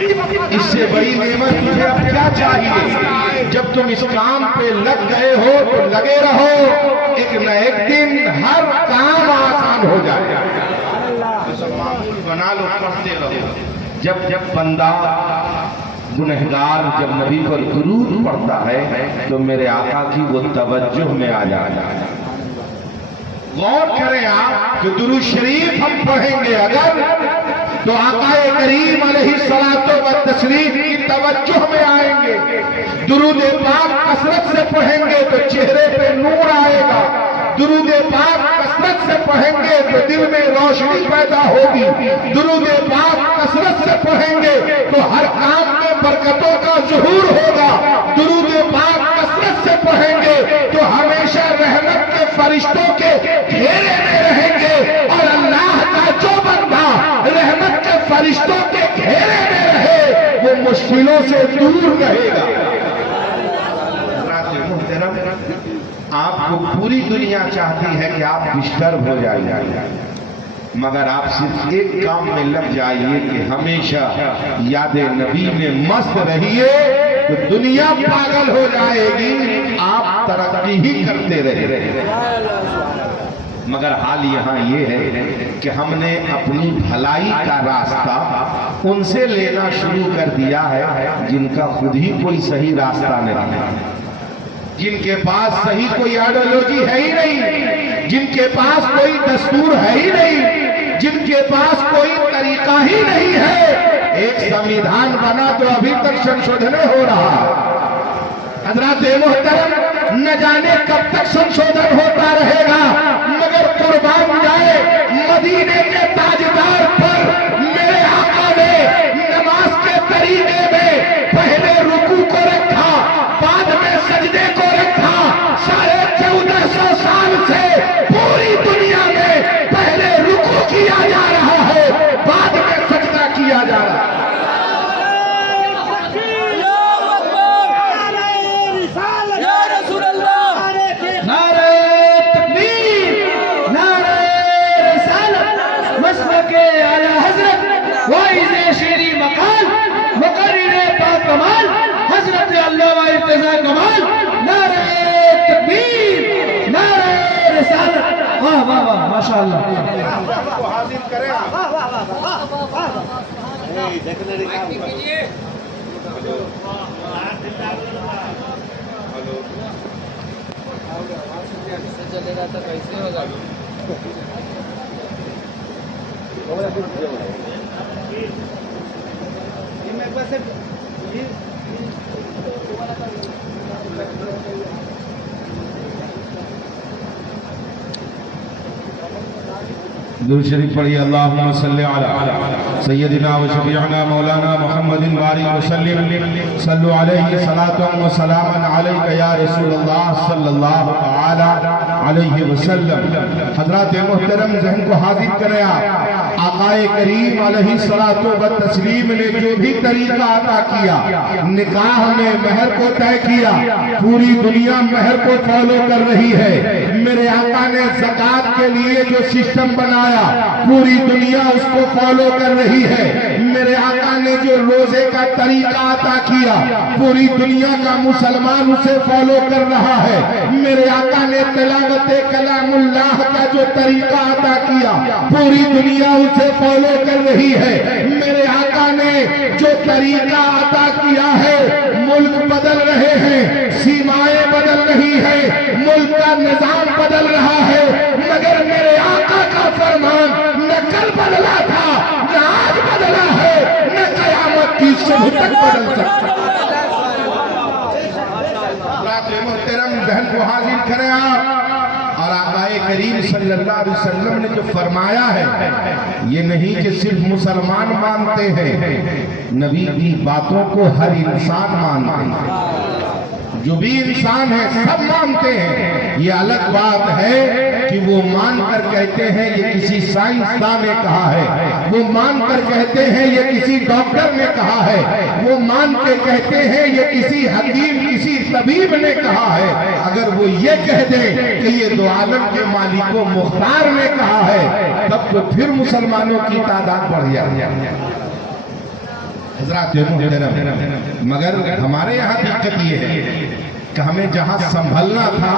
اس سے بڑی نعمت تجھے اب کیا چاہیے؟ جب تم اس کام پہ لگ گئے ہو تو لگے رہو، ایک نہ ایک دن ہر کام آسان ہو جائے گا۔ معمول بنا لو، پڑھتے رہو۔ جب بندہ گنہگار جب نبی پر درود پڑھتا ہے تو میرے آقا کی وہ توجہ میں آ جاتا ہے۔ غور کریں آپ کہ درود شریف ہم پڑھیں گے اگر تو آقا کریم علیہ الصلوۃ والتسلیم کی توجہ میں آئیں گے۔ درود پاک کثرت سے پڑھیں گے تو چہرے پہ نور آئے گا۔ درود پاک کثرت سے پڑھیں گے تو دل میں روشنی پیدا ہوگی۔ درود پاک کثرت سے پڑھیں گے تو ہر کام میں برکتوں کا ظہور ہوگا۔ درود پاک کثرت سے پڑھیں گے تو ہمیشہ رحمت کے فرشتوں کے گھیرے میں رہیں گے، اور اللہ کا جو بندہ رحمت کے فرشتوں کے گھیرے میں رہے وہ مشکلوں سے دور رہے گا۔ آپ کو پوری دنیا چاہتی ہے کہ آپ ڈسٹرب ہو جائیے، مگر آپ صرف ایک کام میں لگ جائیے کہ ہمیشہ یاد نبی میں مست رہیے تو دنیا پاگل ہو جائے گی، آپ ترقی ہی کرتے رہے۔ مگر حال یہاں یہ ہے کہ ہم نے اپنی بھلائی کا راستہ ان سے لینا شروع کر دیا ہے جن کا خود ہی کوئی صحیح راستہ نہیں ہے، جن کے پاس صحیح کوئی آئیڈیالوجی ہے ہی نہیں، جن کے پاس کوئی دستور ہے ہی نہیں، جن کے پاس کوئی طریقہ ہی نہیں ہے۔ ایک سمویدھان بنا تو ابھی تک سنشودھن ہو رہا۔ حضرات محترم، نہ جانے کب تک سنشودھن ہوتا رہے گا، مگر قربان جائے مدینے کے تاجدار پر میرے آقا نے نماز کے طریقے میں پہلے رکوع کو رکھا، بعد میں سجدے کو رکھا۔ 1450 سال سے پوری دنیا میں پہلے رکوع کیا جا رہا ہے، بعد میں سجدہ کیا جا رہا ہے۔ کمال حضرت علامہ ارتضیٰ کمال، نعرہ تکبیر، نعرہ رسالت۔ واہ واہ واہ، ماشاءاللہ۔ حاضر کریں کیسے ہوگا؟ درود شریف پڑھیے، اللہم صلی علی سیدنا و شفیعنا مولانا محمد بارک وسلم، صلو علیہ صلاۃ و سلام علیک یا رسول اللہ صلی اللہ علیہ وسلم۔ حضرات محترم، ذہن کو حاضر کریں آپ، آقا کریم علیہ الصلوۃ والتسلیم نے جو بھی طریقہ عطا کیا، نکاح میں مہر کو طے کیا، پوری دنیا مہر کو فالو کر رہی ہے۔ میرے آقا نے زکوٰۃ کے لیے جو سسٹم بنایا، پوری دنیا اس کو فالو کر رہی ہے۔ میرے آقا نے جو روزے کا طریقہ عطا کیا، پوری دنیا کا مسلمان اسے فالو کر رہا ہے۔ میرے آقا نے تلاوت کلام اللہ کا جو طریقہ عطا کیا، پوری دنیا اسے فالو کر رہی ہے۔ میرے آقا نے جو طریقہ عطا کیا ہے، ملک بدل رہے ہیں، سیمائیں بدل رہی ہیں، ملک کا نظام بدل رہا ہے، مگر میرے آقا کا فرمان نہ کل بدلا تھا، نہ آج بدلا ہے، نہ قیامت کی صبح تک بدل سکتا۔ محترم، ذہن کو حاضر کریں آپ، اور آقا کریم صلی اللہ علیہ وسلم نے جو فرمایا ہے، یہ نہیں کہ صرف مسلمان مانتے ہیں، نبی کی باتوں کو ہر انسان مانتے ہیں۔ جو بھی انسان ہے سب مانتے ہیں۔ یہ الگ بات ہے کہ وہ مان کر کہتے ہیں یہ کسی سائنسدان نے کہا ہے، وہ مان کر کہتے ہیں یہ کسی ڈاکٹر نے کہا ہے، وہ مان کے کہتے ہیں یہ کسی حکیم، کسی طبیب نے کہا ہے۔ اگر وہ یہ کہہ دیں کہ یہ دو عالم کے مالک و مختار نے کہا ہے، تب تو پھر مسلمانوں کی تعداد بڑھ جائے۔ حضرات محترم، مگر ہمارے یہاں دقت یہ ہے کہ ہمیں جہاں سنبھلنا تھا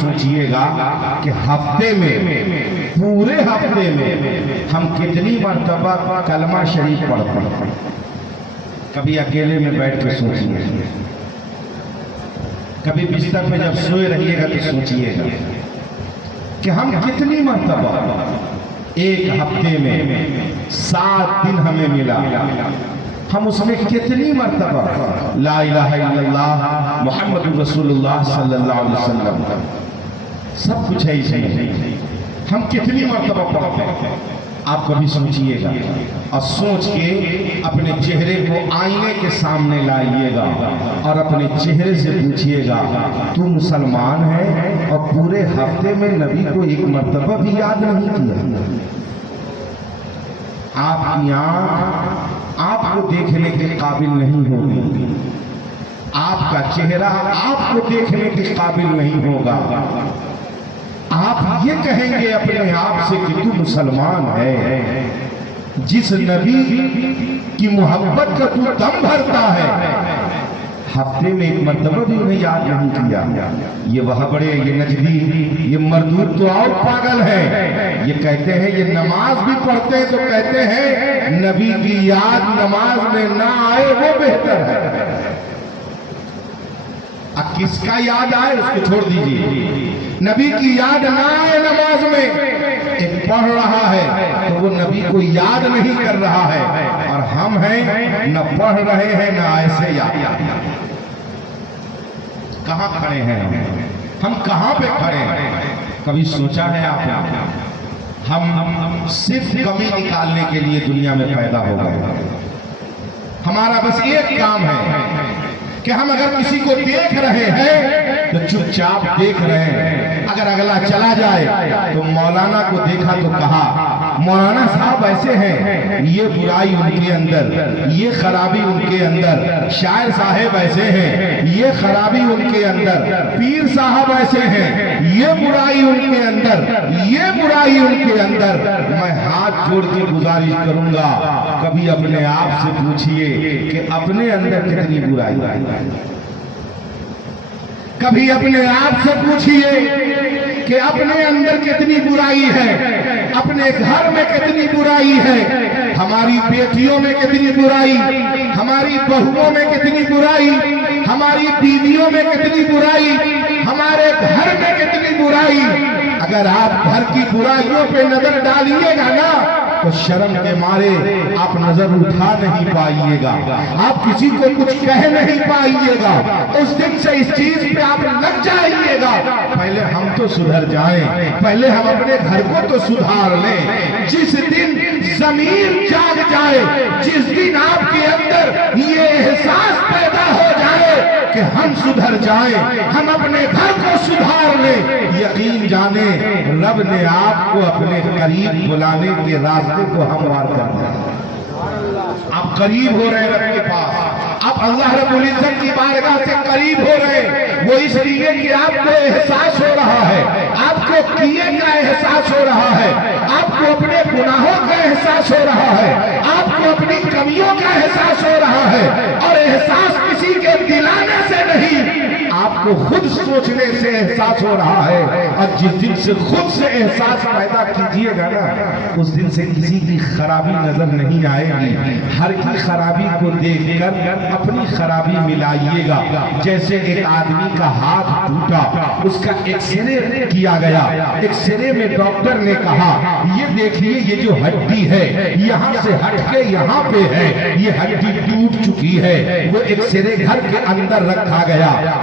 سوچئے گا کہ ہفتے میں، پورے ہفتے میں ہم کتنی مرتبہ کلمہ شریف پڑھتے ہیں؟ کبھی اکیلے میں بیٹھ کے سوچئے، کبھی بستر میں جب سوئے رہیے گا تو سوچئے گا کہ ہم کتنی مرتبہ ایک ہفتے میں 7 دن ہمیں ملا، ہم اس میں کتنی مرتبہ لا الہ الا اللہ محمد رسول اللہ صلی اللہ علیہ وسلم، سب کچھ ہے اس میں، ہم کتنی مرتبہ پڑھتے ہیں؟ آپ کبھی سوچئے گا اور سوچ کے اپنے چہرے کو آئینے کے سامنے لائیے گا اور اپنے چہرے سے پوچھئے گا تو مسلمان ہے اور پورے ہفتے میں نبی کو ایک مرتبہ بھی یاد نہیں کیا؟ آپ کی آنکھ آپ کو دیکھنے کے قابل نہیں ہوگی، آپ کا چہرہ آپ کو دیکھنے کے قابل نہیں ہوگا، آپ یہ کہیں گے اپنے آپ سے کہ تو مسلمان ہے، جس نبی کی محبت کا تو دم بھرتا ہے، ہفتے میں ایک مرتبہ بھی انہیں یاد نہیں کیا۔ یہ وہاں بڑے، یہ نجدی، یہ مردود تو اور پاگل ہے، یہ کہتے ہیں یہ نماز بھی پڑھتے ہیں تو کہتے ہیں نبی کی یاد نماز میں نہ آئے وہ بہتر ہے۔ اب کس کا یاد آئے اس کو چھوڑ دیجئے، نبی کی یاد نہ آئے نماز میں، ایک پڑھ رہا ہے تو وہ نبی کو یاد نہیں کر رہا ہے، اور ہم ہیں نہ پڑھ رہے ہیں نہ ایسے یاد۔ کہاں کھڑے ہیں ہم کہاں پہ کھڑے ہیں؟ کبھی سوچا ہے آپ نے؟ ہم صرف کمی نکالنے کے لیے دنیا میں پیدا ہو گئے، ہمارا بس ایک کام ہے کہ ہم اگر کسی کو دیکھ رہے ہیں تو چپ چاپ دیکھ رہے ہیں، اگر اگلا چلا جائے تو مولانا کو دیکھا تو کہا مولانا صاحب ایسے ہیں، یہ برائی ان کے اندر، یہ خرابی ان کے اندر، شاعر صاحب ایسے ہیں، یہ خرابی ان کے اندر، پیر صاحب ایسے ہیں، یہ برائی ان کے اندر، یہ برائی ان کے اندر۔ میں ہاتھ جوڑ کے گزارش کروں گا کبھی اپنے آپ سے پوچھئے کہ اپنے اندر کتنی برائی ہے؟ کبھی اپنے آپ سے پوچھئے کہ اپنے اندر کتنی برائی ہے، اپنے گھر میں کتنی برائی ہے، ہماری بیٹیوں میں کتنی برائی، ہماری بہووں میں کتنی برائی، ہماری بیویوں میں کتنی برائی، ہمارے گھر میں کتنی برائی۔ اگر آپ گھر کی برائیوں پہ نظر ڈالیے گا نا تو شرم کے مارے آپ نظر اٹھا نہیں پائیے گا، آپ کسی کو کچھ کہہ نہیں پائیے گا، اس دن سے اس چیز پہ آپ لگ جائیے گا۔ پہلے ہم تو سدھر جائیں، پہلے ہم اپنے گھر کو تو سدھار لیں۔ جس دن ضمیر جاگ جائے، جس دن آپ کے اندر یہ احساس پیدا ہو جائے کہ ہم سدھر جائیں، ہم اپنے گھر کو سدھار لیں، یقین جانے رب نے آپ کو اپنے قریب بلانے کے راستے کو ہموار کر دیا۔ آپ قریب ہو رہے ہیں رب کے پاس، آپ اللہ رب العزت کی بارگاہ سے قریب ہو رہے ہیں، وہ اس لیے کہ آپ کو احساس ہو رہا ہے، آپ کو کیے کا احساس ہو رہا ہے، آپ کو اپنے گناہوں کا احساس ہو رہا ہے، آپ کو اپنی کمیوں کا احساس ہو رہا ہے، اور احساس کسی کے دلانے سے نہیں، آپ کو خود سوچنے سے احساس ہو رہا ہے۔ اور جس دن سے خود سے احساس پیدا کیجئے گا نا، اس دن سے کسی کی خرابی نظر نہیں آئے گی، ہر کی خرابی کو دیکھ کر اپنی خرابی ملائیے گا۔ جیسے ایک آدمی کا ہاتھ ٹوٹا، اس کا ایکس رے کیا گیا، ایکس رے میں ڈاکٹر نے کہا یہ دیکھیے یہ جو ہڈی ہے یہاں سے ہٹ کے یہاں پہ ہے، یہ ہڈی ٹوٹ چکی ہے۔ وہ ایکس رے گھر کے اندر رکھا گیا،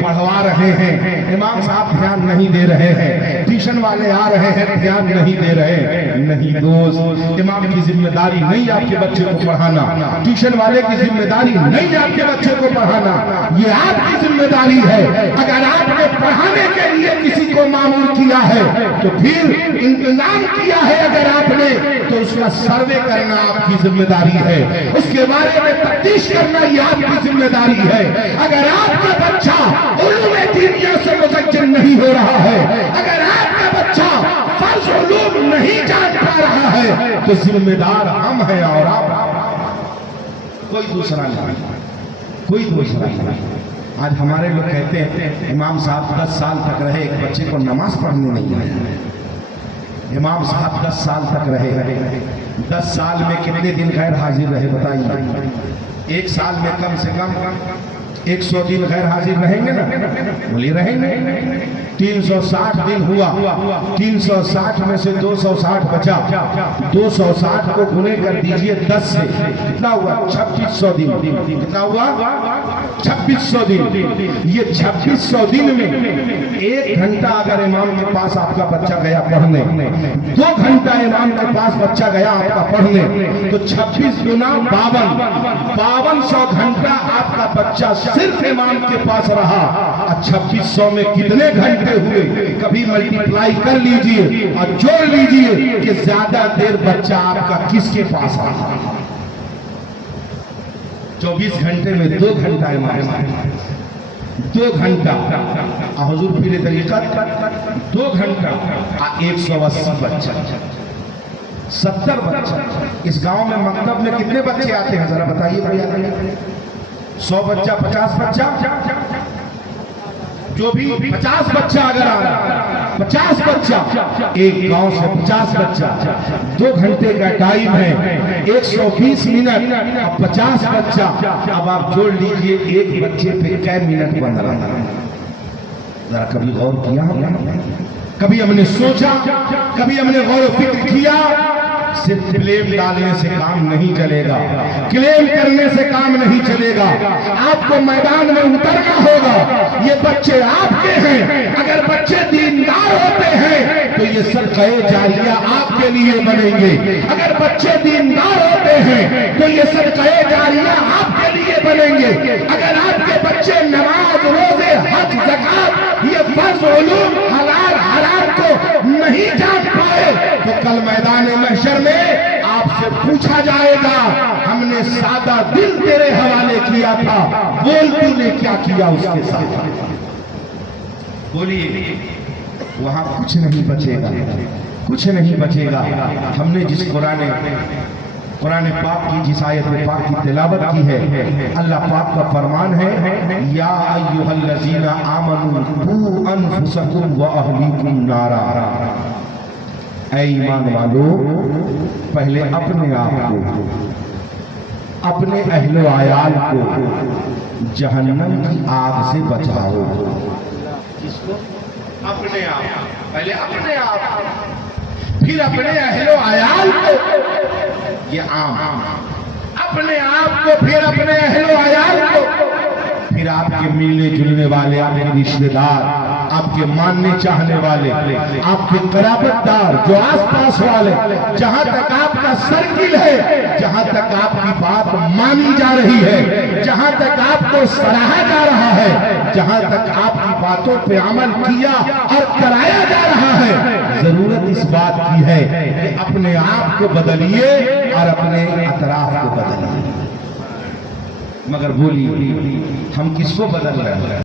پڑھوا رہے ہیں امام صاحب دھیان نہیں دے رہے ہیں، ٹیوشن والے آ رہے ہیں دھیان نہیں دے رہے ہیں۔ نہیں دوست، امام کی ذمہ داری نہیں آپ کے بچے کو پڑھانا، ٹیوشن والے کی ذمہ داری نہیں آپ کے بچے کو پڑھانا، یہ آپ کی ذمہ داری ہے۔ اگر آپ نے پڑھانے کے لیے کسی کو معمور کیا ہے تو پھر انتظام کیا ہے اگر آپ نے تو اس کا سروے کرنا آپ کی ذمہ داری ہے، اس کے بارے میں تفتیش کرنا یہ آپ کی ذمہ داری ہے۔ اگر آپ کا بچہ علوم دینیہ سے مزین نہیں ہو رہا ہے، اگر آپ کا بچہ فرض علوم نہیں جان پا رہا ہے تو ذمہ دار ہم ہیں اور آپ، کوئی دوسرا نہیں، کوئی دوسرا نہیں۔ آج ہمارے لوگ کہتے ہیں امام صاحب 10 سال تک رہے ایک بچے کو نماز پڑھنے نہیں آئی۔ امام صاحب 10 سال تک رہے، 10 سال میں کتنے دن غیر حاضر رہے بتائیے؟ ایک سال میں کم سے کم 100 دن غیر حاضر رہیں گے نا؟ بولیے رہیں گے۔ 360 دن ہوا، 360 میں سے 260 بچا، 260 کو گنے کر دیجئے 10 سے، کتنا ہوا؟ 2600 دن۔ کتنا ہوا؟ 2600 دن۔ یہ 2600 دن میں 1 گھنٹہ اگر امام کے پاس آپ کا بچہ گیا پڑھنے، 2 گھنٹہ امام کے پاس بچہ گیا آپ کا پڑھنے، تو 26 گنا 5200 گھنٹہ آپ کا بچہ صرف امام کے پاس رہا۔ 2600 میں کتنے گھنٹے ہوئے؟ کبھی ملٹیپلائی کر لیجئے اور جوڑ لیجئے کہ زیادہ دیر بچہ آپ کا کس کے پاس رہا۔ 24 گھنٹے میں 2 گھنٹہ امام، 2 گھنٹہ حضور پیر طریقت، 2 گھنٹہ 180 بچہ، 70 بچہ۔ اس گاؤں میں مکتب میں کتنے بچے آتے ہیں ذرا بتائیے بھائی؟ 100 بچہ، 50 بچہ، جو بھی 50 بچہ اگر آ رہا، 50 بچہ ایک گاؤں سے 50 بچہ، 2 گھنٹے کا ٹائم ہے، 120 منٹ، 50 بچہ۔ اب آپ جوڑ لیجئے ایک بچے پہ کئی منٹ بن رہا ہے؟ ذرا کبھی غور کیا ہم نے؟ کبھی ہم نے سوچا؟ کبھی ہم نے غور و فکر کیا؟ صرف کلیم ڈالنے سے کام نہیں چلے گا، کلیم کرنے سے کام نہیں چلے گا، آپ کو میدان میں اترنا ہوگا۔ یہ بچے آپ کے ہیں، اگر بچے دیندار ہوتے ہیں تو یہ صدقہ جاریہ آپ کے لیے بنیں گے، اگر بچے دیندار ہوتے ہیں تو یہ صدقہ جاریہ آپ کے لیے بنیں گے۔ اگر آپ کے بچے نماز، روزے، حج، زکات، یہ فرض علوم حلال حرام کو نہیں جان پائے تو کل میدان محشر میں آپ سے پوچھا جائے گا ہم نے سادہ دل تیرے حوالے کیا تھا، بول تو نے کیا کیا اس کے ساتھ؟ بولیے، وہاں کچھ نہیں بچے گا، کچھ نہیں بچے گا۔ ہم نے جس قرآن پاک کی جس آیت پاک کی تلاوت کی ہے، اللہ پاک کا فرمان ہے یا ایھا الذین آمنوا قوا انفسکم واہلیکم نارا۔ اے ایمان والو، پہلے اپنے آپ کو، اپنے اہل و عیال کو جہنم کی آگ سے بچاؤ۔ کس کو؟ اپنے آپ، پہلے اپنے آپ، پھر اپنے اہل و عیال کو، یہ عام، اپنے آپ کو پھر اپنے اہل و عیال کو، پھر آپ کے ملنے جلنے والے، آپ کے رشتہ دار، آپ کے ماننے چاہنے والے، آپ کے قرابت دار جو آس پاس والے، جہاں تک آپ کا سرکل ہے، جہاں تک آپ کی بات مانی جا رہی ہے، جہاں تک آپ کو سراہا جا رہا ہے، جہاں تک آپ کی باتوں پہ عمل کیا اور کرایا جا رہا ہے، ضرورت اس بات کی ہے کہ اپنے آپ کو بدلیے اور اپنے اطراف کو بدلیے۔ مگر بولیے ہم کس کو بدل رہے ہیں؟